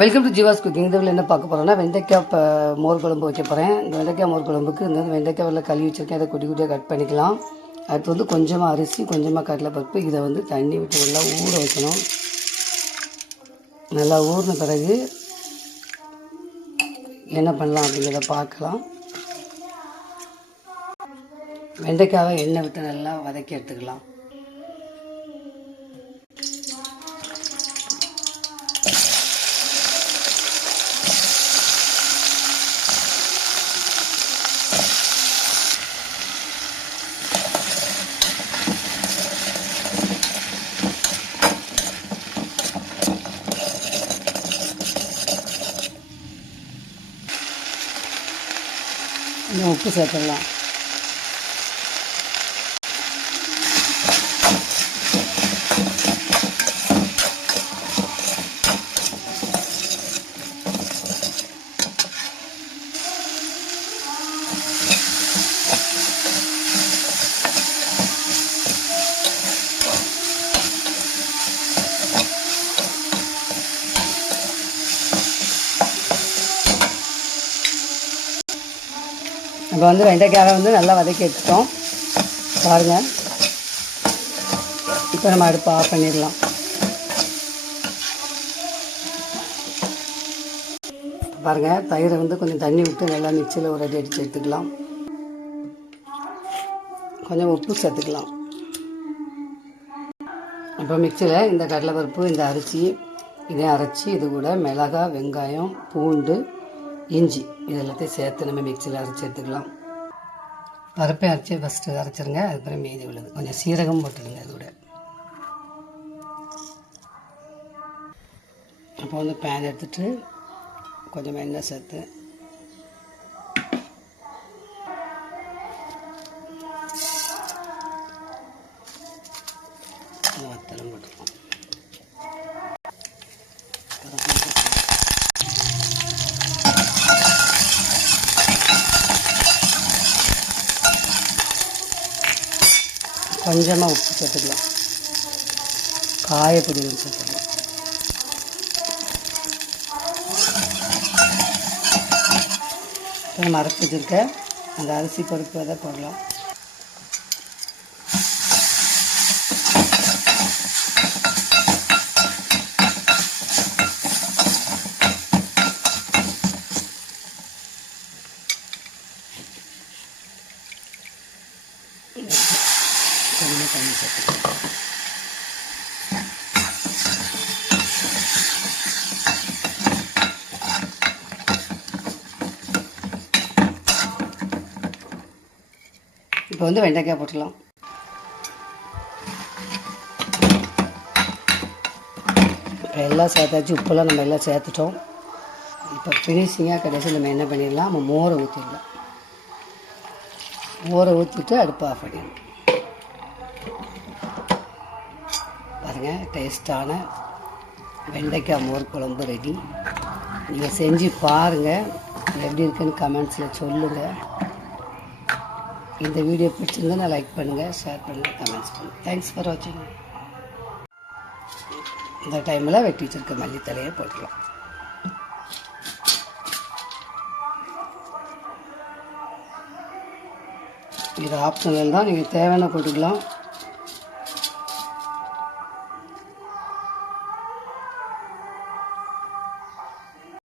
Welcome to Jeeva's cooking இதில் என்ன பார்க்க போகிறோம்னா வெண்டைக்காய் இப்போ மோர் குழம்பு வைக்க போகிறேன் இந்த வெண்டைக்காய் மோர் குழம்புக்கு இந்த வெண்டைக்காய் வெள்ளை கழுவி வச்சுருக்கேன். அதை குட்டி குட்டியாக கட் பண்ணிக்கலாம். அடுத்து வந்து கொஞ்சமாக அரிசி கொஞ்சமாக கடலைப்பருப்பு. இதை வந்து தண்ணி விட்டு நல்லா ஊற வைக்கணும். நல்லா ஊறின பிறகு என்ன பண்ணலாம் அப்படிங்கிறத பார்க்கலாம். வெண்டைக்காவை எண்ணெய் விட்டு நல்லா வதக்கி எடுத்துக்கலாம். 那我不舍得了。இப்போ வந்து வெண்டைக்காயை வந்து நல்லா வதக்கி எடுத்துட்டோம். பாருங்கள் இப்போ நம்ம அடுப்பு ஆஃப் பண்ணிடலாம். பாருங்கள் தயிரை வந்து கொஞ்சம் தண்ணி விட்டு நல்லா மிக்சியில் ஒரு அடி அடித்து எடுத்துக்கலாம். கொஞ்சம் உப்பு சேர்த்துக்கலாம். இப்போ மிக்சியில் இந்த கடலைப்பருப்பு இந்த அரிசி இதையும் அரைச்சி இது கூட மிளகாய் வெங்காயம் பூண்டு இஞ்சி இது எல்லாத்தையும் சேர்த்து நம்ம மிக்சியில் அரைச்சி எடுத்துக்கலாம். பருப்பை அரைச்சி ஃபஸ்ட்டு அரைச்சிருங்க அதுக்கப்புறம் மீதி உள்ளது. கொஞ்சம் சீரகம் போட்டுடுங்க அது கூட. அப்போ வந்து பேன் எடுத்துகிட்டு கொஞ்சம் எண்ணெய் சேர்த்து இந்த வத்தலும் போட்டுக்கலாம் கொஞ்சமாக உப்பு சேர்த்துக்கலாம். காயப்பொடி சேர்த்துக்கலாம். இப்போ நம்ம அரைச்சி வச்சுருக்க அந்த அரிசி பருப்பு அதை போடலாம். கொஞ்சமாக தண்ணி சேர்த்துக்கலாம் இப்போ வந்து வெண்டைக்காய் போட்டுக்கலாம். இப்போ எல்லாம் சேர்த்தாச்சு உப்பெல்லாம் நம்ம எல்லாம் சேர்த்துட்டோம். இப்போ ஃபினிஷிங்காக கடைசி நம்ம என்ன பண்ணிடலாம்? நம்ம மோரை ஊற்றிடலாம் மோரை ஊற்றிட்டு அடுப்பு ஆஃப் பண்ணிடணும். பாருங்கள் டேஸ்டான வெண்டைக்காய் மோர் குழம்பு ரெடி நீங்கள் செஞ்சு பாருங்கள் எப்படி இருக்குன்னு கமெண்ட்ஸில் சொல்லுங்கள் இந்த வீடியோ பிடிச்சிருந்தா லைக் பண்ணுங்கள் ஷேர் பண்ணுங்கள் கமெண்ட்ஸ் பண்ணுங்கள் தேங்க்ஸ் ஃபார் வாட்சிங் இந்த டைமில் வெட்டி வச்சுருக்க மல்லித்தலையை போட்டுக்கலாம். இது ஆப்ஷனல் தான் நீங்கள் தேவையான போட்டுக்கலாம்.